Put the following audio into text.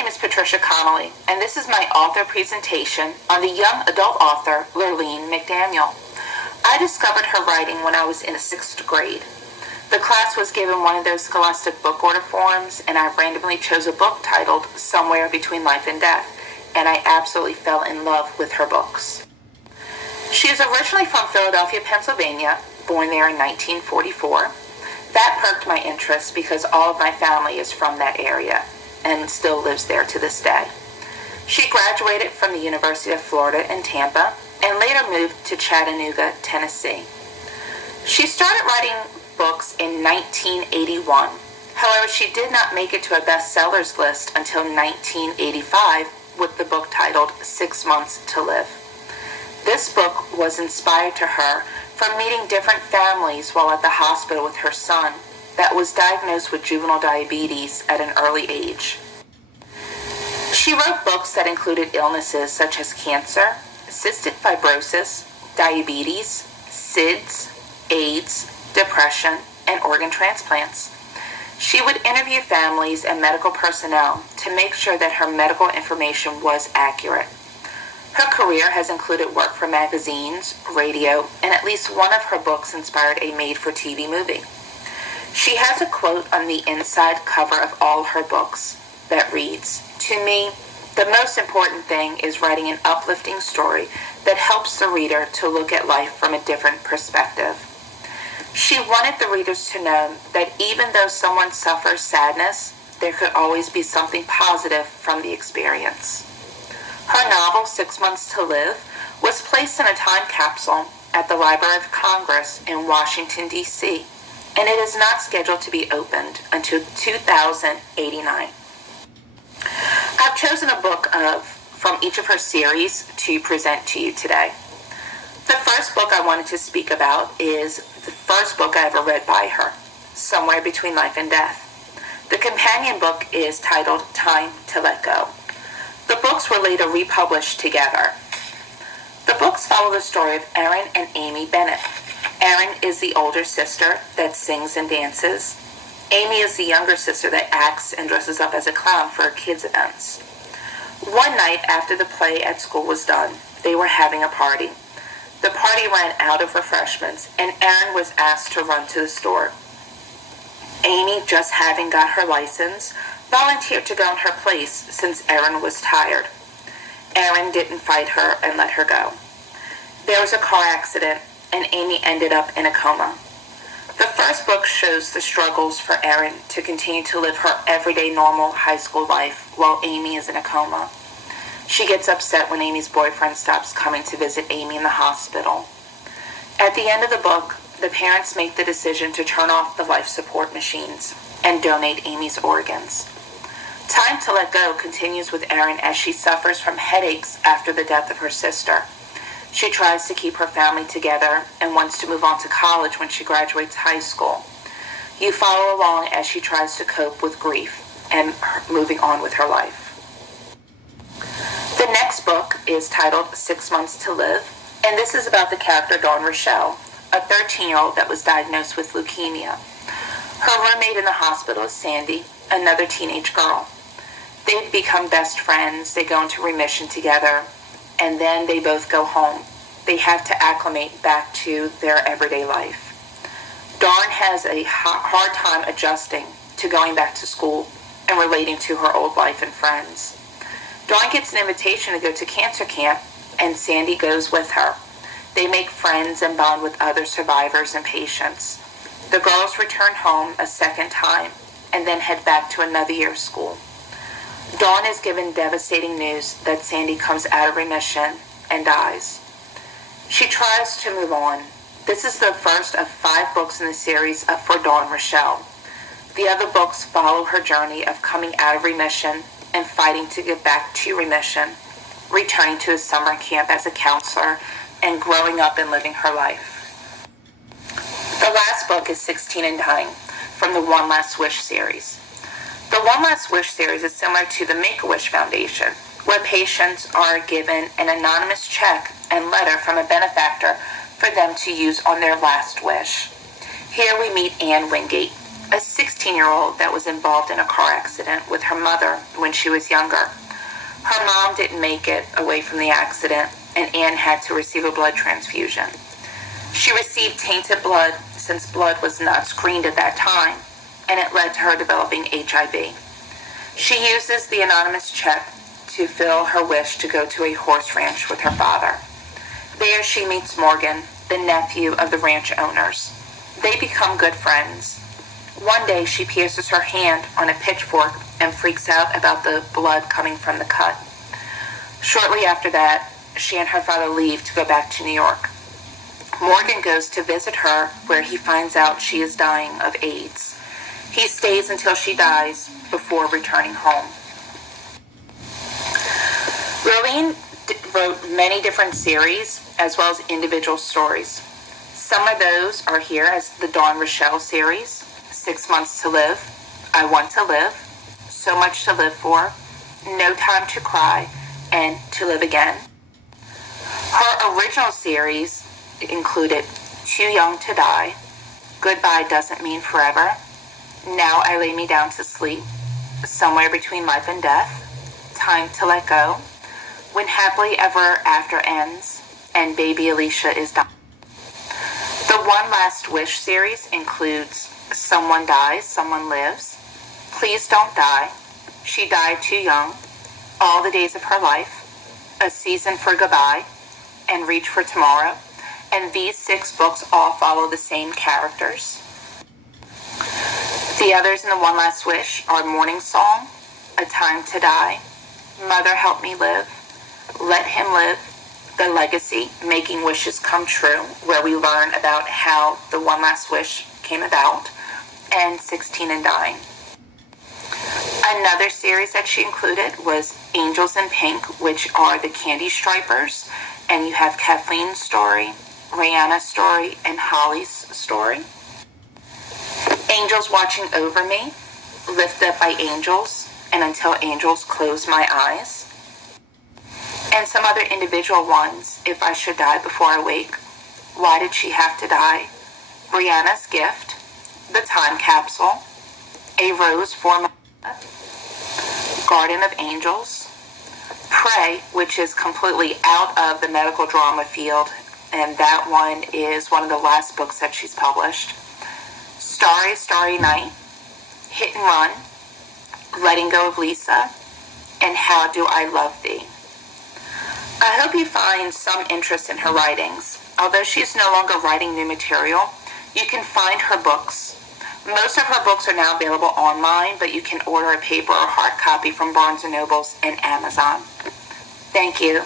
name is Patricia Connolly, and this is my author presentation on the young adult author Lurleen McDaniel. I discovered her writing when I was in the 6th grade. The class was given one of those scholastic book order forms, and I randomly chose a book titled Somewhere Between Life and Death, and I absolutely fell in love with her books. She is originally from Philadelphia, Pennsylvania, born there in 1944. That perked my interest because all of my family is from that area and still lives there to this day. She graduated from the University of Florida in Tampa and later moved to Chattanooga, Tennessee. She started writing books in 1981. However, she did not make it to a bestsellers list until 1985 with the book titled 6 Months to Live. This book was inspired to her from meeting different families while at the hospital with her son that was diagnosed with juvenile diabetes at an early age. She wrote books that included illnesses such as cancer, cystic fibrosis, diabetes, SIDS, AIDS, depression, and organ transplants. She would interview families and medical personnel to make sure that her medical information was accurate. Her career has included work for magazines, radio, and at least one of her books inspired a made-for-TV movie. She has a quote on the inside cover of all her books that reads, "To me, the most important thing is writing an uplifting story that helps the reader to look at life from a different perspective." She wanted the readers to know that even though someone suffers sadness, there could always be something positive from the experience. Her novel, 6 Months to Live, was placed in a time capsule at the Library of Congress in Washington, D.C., and it is not scheduled to be opened until 2089. I've chosen a book from each of her series to present to you today. The first book I wanted to speak about is the first book I ever read by her, Somewhere Between Life and Death. The companion book is titled Time to Let Go. The books were later republished together. The books follow the story of Erin and Amy Bennett. Erin is the older sister that sings and dances. Amy is the younger sister that acts and dresses up as a clown for kids' events. One night after the play at school was done, they were having a party. The party ran out of refreshments, and Erin was asked to run to the store. Amy, just having got her license, volunteered to go in her place since Erin was tired. Erin didn't fight her and let her go. There was a car accident, and Amy ended up in a coma. The first book shows the struggles for Erin to continue to live her everyday normal high school life while Amy is in a coma. She gets upset when Amy's boyfriend stops coming to visit Amy in the hospital. At the end of the book, the parents make the decision to turn off the life support machines and donate Amy's organs. Time to Let Go continues with Erin as she suffers from headaches after the death of her sister. She tries to keep her family together and wants to move on to college when she graduates high school. You follow along as she tries to cope with grief and moving on with her life. The next book is titled 6 Months to Live, and this is about the character Dawn Rochelle, a 13-year-old that was diagnosed with leukemia. Her roommate in the hospital is Sandy, another teenage girl. They become best friends, they go into remission together, and then they both go home. They have to acclimate back to their everyday life. Dawn has a hard time adjusting to going back to school and relating to her old life and friends. Dawn gets an invitation to go to cancer camp, and Sandy goes with her. They make friends and bond with other survivors and patients. The girls return home a second time and then head back to another year of school. Dawn is given devastating news that Sandy comes out of remission and dies. She tries to move on. This is the first of 5 books in the series for Dawn Rochelle. The other books follow her journey of coming out of remission and fighting to get back to remission, returning to a summer camp as a counselor, and growing up and living her life. The last book is 16 and Dying from the One Last Wish series. The One Last Wish series is similar to the Make-A-Wish Foundation, where patients are given an anonymous check and letter from a benefactor for them to use on their last wish. Here we meet Anne Wingate. a 16-year-old that was involved in a car accident with her mother when she was younger. Her mom didn't make it away from the accident, and Anne had to receive a blood transfusion. She received tainted blood since blood was not screened at that time, and it led to her developing HIV. She uses the anonymous check to fill her wish to go to a horse ranch with her father. There she meets Morgan, the nephew of the ranch owners. They become good friends. One day she pierces her hand on a pitchfork and freaks out about the blood coming from the cut. Shortly after that, she and her father leave to go back to New York. Morgan goes to visit her, where he finds out she is dying of AIDS. He stays until she dies before returning home. Lurleen wrote many different series as well as individual stories. Some of those are here as the Dawn Rochelle series, 6 Months to Live, I Want to Live, So Much to Live For, No Time to Cry, and To Live Again. Her original series included Too Young to Die, Goodbye Doesn't Mean Forever, Now I Lay Me Down to Sleep, Somewhere Between Life and Death, Time to Let Go, When Happily Ever After Ends, and Baby Alicia is Dying. The One Last Wish series includes Someone Dies, Someone Lives, Please Don't Die, She Died Too Young, All the Days of Her Life, A Season for Goodbye, and Reach for Tomorrow. And these 6 books all follow the same characters. The others in the One Last Wish are Morning Song, A Time to Die, Mother Help Me Live, Let Him Live, The Legacy, Making Wishes Come True, where we learn about how the One Last Wish came about, and 16 and Dying. Another series that she included was Angels in Pink, which are the Candy Stripers, and you have Kathleen's story, Rihanna's story, and Holly's story. Angels Watching Over Me, Lifted Up by Angels, and Until Angels Close My Eyes. And some other individual ones, If I Should Die Before I Wake, Why Did She Have to Die, Brianna's Gift, The Time Capsule, A Rose for My Garden of Angels, Pray, which is completely out of the medical drama field, and that one is one of the last books that she's published, Starry, Starry Night, Hit and Run, Letting Go of Lisa, and How Do I Love Thee. I hope you find some interest in her writings. Although she's no longer writing new material, you can find her books. Most of her books are now available online, but you can order a paper or hard copy from Barnes & Noble and Amazon. Thank you.